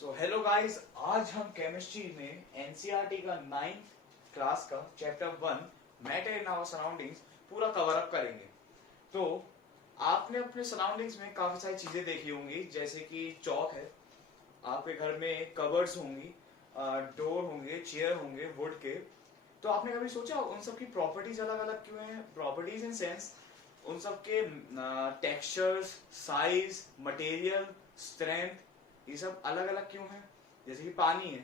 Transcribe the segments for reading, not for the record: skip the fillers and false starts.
So hello guys, आज हम chemistry में एनसीईआरटी का 9th क्लास का chapter 1 matter in our surroundings पूरा कवर अप करेंगे। तो आपने अपने सराउंडिंग्स में काफी सारी चीजें देखी होंगी, जैसे कि चौक है, आपके घर में कबर्ड्स होंगी, डोर होंगे, चेयर होंगे वुड के। तो आपने कभी सोचा उन सब की प्रॉपर्टीज अलग अलग क्यों हैं? प्रॉपर्टीज इन सेंस उन सब के टेक्सचर्स, साइज, मटेरियल, स्ट्रेंथ, ये सब अलग अलग क्यों है? जैसे कि पानी है,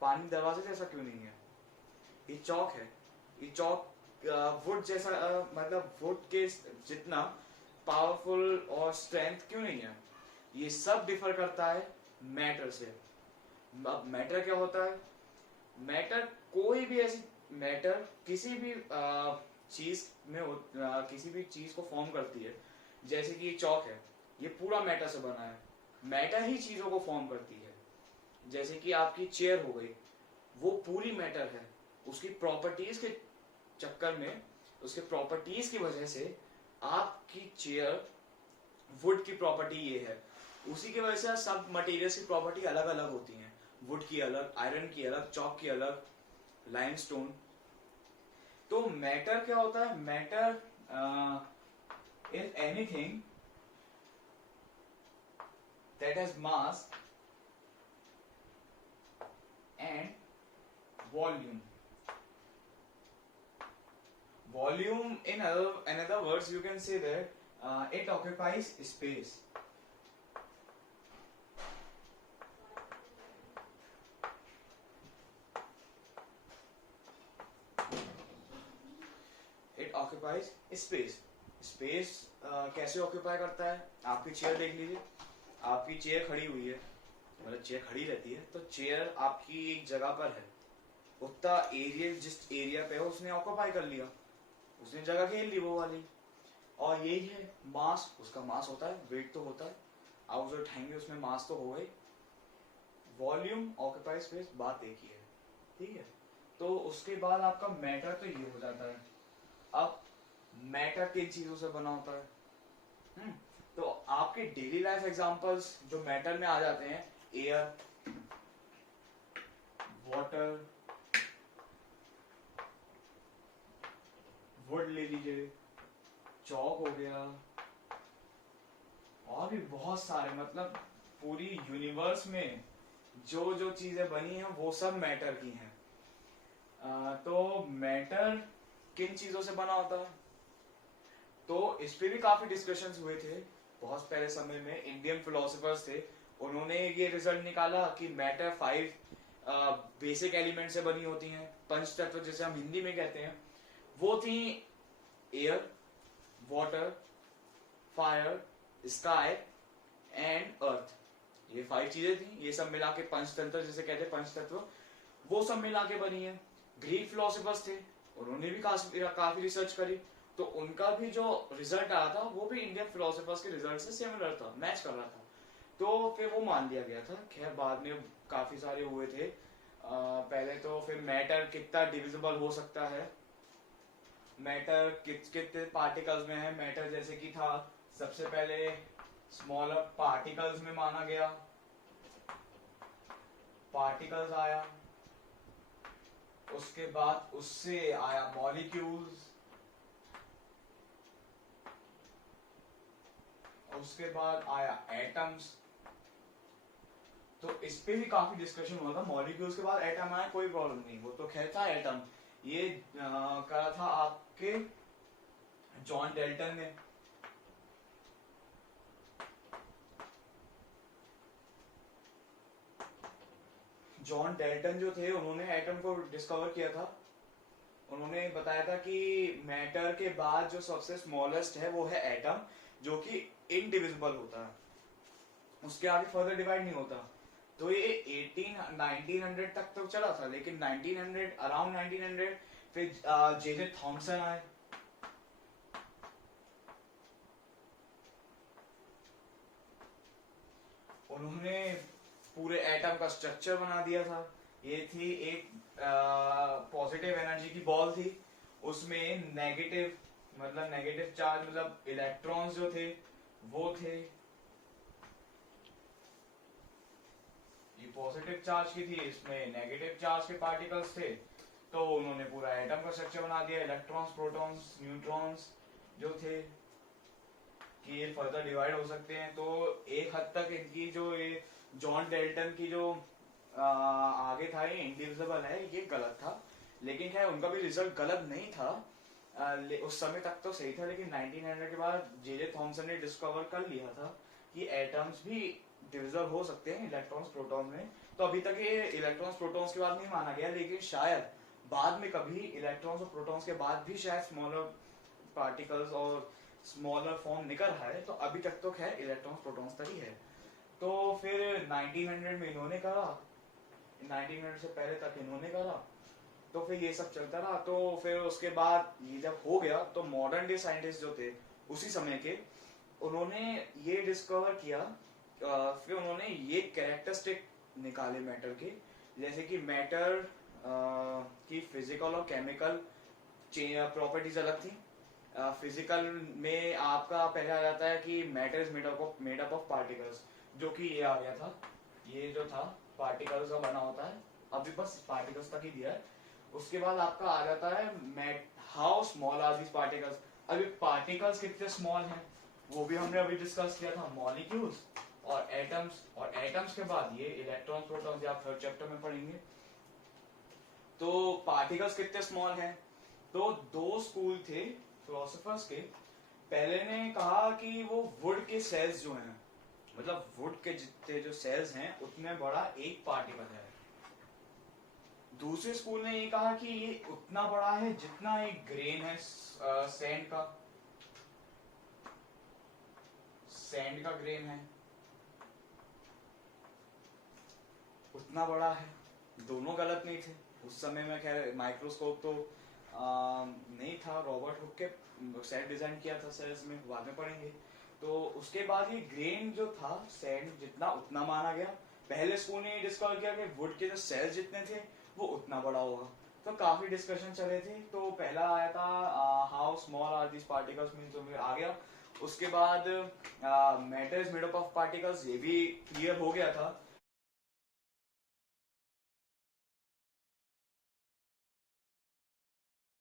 पानी दरवाजे जैसा क्यों नहीं है? ये चौक है, ये चौक वुड जैसा मतलब वुड के जितना पावरफुल और स्ट्रेंथ क्यों नहीं है? ये सब डिफर करता है मैटर से। अब मैटर क्या होता है? मैटर कोई भी ऐसी मैटर किसी भी चीज में किसी भी चीज को फॉर्म करती है। जैसे कि ये चौक है, ये पूरा मैटर से बना है। मैटर ही चीजों को फॉर्म करती है। जैसे कि आपकी चेयर हो गई, वो पूरी मैटर है। उसकी प्रॉपर्टीज के चक्कर में, उसके प्रॉपर्टीज की वजह से आपकी चेयर वुड की प्रॉपर्टी ये है। उसी की वजह से सब मटेरियल्स की प्रॉपर्टी अलग अलग होती हैं। वुड की अलग, आयरन की अलग, चॉक की अलग, लाइमस्टोन। तो मैटर क्या होता है? Matter is anything that has mass and volume. Volume, in another words, you can say that it occupies space. It occupies space. Space कैसे ऑक्यूपाई करता है? आपकी चेयर देख लीजिए, आपकी चेयर खड़ी हुई है, मतलब चेयर खड़ी रहती है, तो चेयर आपकी एक जगह पर है, उतना एरिया जिस एरिया पे है उसने ऑक्यूपाई कर लिया, उसने जगह घेर ली वो वाली। और यही है मास, उसका मास होता है, वेट तो होता है, आप उसे उठाएंगे उसमें मास तो हो गई। वॉल्यूम, ऑक्यूपाई स्पेस, बात एक ही है, ठीक है। तो उसके बाद आपका मैटर तो ये हो जाता है। अब मैटर किन चीजों से बना होता है? तो आपके डेली लाइफ एग्जांपल्स जो मैटर में आ जाते हैं, एयर, वाटर, वुड ले लीजिए, चौक हो गया, और भी बहुत सारे, मतलब पूरी यूनिवर्स में जो जो चीजें बनी हैं वो सब मैटर की हैं। तो मैटर किन चीजों से बना होता है? तो इस पे भी काफी डिस्कशंस हुए थे बहुत पहले समय में। इंडियन फिलोसोफर्स थे, उन्होंने ये रिजल्ट निकाला कि मैटर 5 बेसिक एलिमेंट से बनी होती हैं, पंच तत्व जिसे हम हिंदी में कहते हैं। वो थी air, water, fire, sky and earth. ये 5 चीजें थी, ये सब मिला के पंचतंत्र जिसे कहते हैं, पंचतत्व, वो सब मिला के बनी है। ग्रीक फिलोसोफर्स थे, उन्होंने भी काफी रिसर्च करी, तो उनका भी जो रिजल्ट आया था वो भी इंडियन फिलोसोफर्स के रिजल्ट से सिमिलर था, मैच कर रहा था। तो फिर वो मान लिया गया था। खैर बाद में काफी सारे हुए थे। पहले तो फिर मैटर कितना डिविजिबल हो सकता है, मैटर कितने पार्टिकल्स में है मैटर, जैसे कि था सबसे पहले स्मॉलर पार्टिकल्स में माना गया, पार्टिकल्स आया, उसके बाद उससे आया मॉलिक्यूल्स, उसके बाद आया एटम्स। तो इस पे भी काफी डिस्कशन हुआ था। मॉलिक्यूल्स के बाद एटम आया, कोई प्रॉब्लम नहीं, वो तो खैर था एटम। ये करा था आपके जॉन डेल्टन ने। जॉन डेल्टन जो थे, उन्होंने एटम को डिस्कवर किया था। उन्होंने बताया था कि मैटर के बाद जो सबसे स्मॉलेस्ट है वो है एटम, जो कि इनडिविजिबल होता है, उसके आगे फर्दर डिवाइड नहीं होता। तो ये 1900 तक तो चला था, लेकिन 1900, अराउंड 1900 फिर जे थॉमसन आए। उन्होंने पूरे एटम का स्ट्रक्चर बना दिया था। ये थी एक पॉजिटिव एनर्जी की बॉल थी, उसमें नेगेटिव चार्ज, मतलब इलेक्ट्रॉन्स जो थे वो थे। ये पॉजिटिव चार्ज की थी, इसमें नेगेटिव चार्ज के पार्टिकल्स थे। तो उन्होंने पूरा एटम का स्ट्रक्चर बना दिया, इलेक्ट्रॉन्स, प्रोटॉन्स, न्यूट्रॉन्स जो थे कि ये फर्दर डिवाइड हो सकते हैं। तो एक हद तक इनकी जो ये जॉन डेल्टन की जो आगे था ये इंडिविजिबल है, ये गलत था। लेकिन क्या उनका भी रिजल्ट गलत नहीं था, उस समय तक तो सही था। लेकिन 1900 के बाद जे थॉमसन ने डिस्कवर कर लिया था कि एटम्स भी डिविजल हो सकते हैं इलेक्ट्रॉन्स प्रोटॉन्स में। तो अभी तक ये इलेक्ट्रॉन्स प्रोटॉन्स की बात नहीं माना गया, लेकिन शायद बाद में कभी इलेक्ट्रॉन्स और प्रोटॉन्स के बाद भी शायद स्मॉलर पार्टिकल्स और स्मॉलर फॉर्म निकल रहा है। तो अभी तक तो खैर इलेक्ट्रॉन्स प्रोटॉन्स तक ही है। तो फिर 1900 में इन्होंने करा, 1900 से पहले तक इन्होंने करा, तो फिर ये सब चलता रहा। तो फिर उसके बाद ये जब हो गया तो मॉडर्न डे साइंटिस्ट जो थे उसी समय के, उन्होंने ये डिस्कवर किया, फिर उन्होंने ये कैरेक्टरिस्टिक निकाले मैटर के, जैसे कि मैटर की फिजिकल और केमिकल प्रॉपर्टीज अलग थी। फिजिकल में आपका पहले आ जाता है कि matter is made up of particles, जो कि ये आ गया था, ये जो था पार्टिकल्स का बना होता है, अभी बस पार्टिकल्स तक ही दिया है। उसके बाद आपका आ जाता है how small are these particles. अभी पार्टिकल्स कितने स्मॉल हैं वो भी हमने अभी डिस्कस किया था, मॉलिक्यूल्स और एटम्स। और एटम्स के बाद ये इलेक्ट्रॉन प्रोटॉन्स आप थर्ड चैप्टर में पढ़ेंगे। तो पार्टिकल्स कितने स्मॉल हैं, तो दो स्कूल थे फिलोसोफर्स के। पहले ने कहा कि वो वुड के सेल्स जो हैं, मतलब वुड के जितने जो सेल्स हैं उतने बड़ा एक पार्टिकल है। दूसरे स्कूल ने ये कहा कि ये उतना बड़ा है जितना एक ग्रेन है सैंड का, सैंड का ग्रेन है उतना बड़ा है। दोनों गलत नहीं थे उस समय में, खैर माइक्रोस्कोप तो नहीं था, रॉबर्ट हुक के सेल डिजाइन किया था सेल्स में, बाद में पढ़ेंगे। तो उसके बाद ये ग्रेन जो था सैंड जितना उतना माना गया। पहले स्कूल ने डिस्कवर किया कि वुड के जो सेल्स जितने थे वो उतना बड़ा होगा। तो काफी डिस्कशन चले थे। तो पहला आया था how small are these particles, mean तो आ गया। उसके बाद matter is made up of particles, ये भी क्लियर हो गया था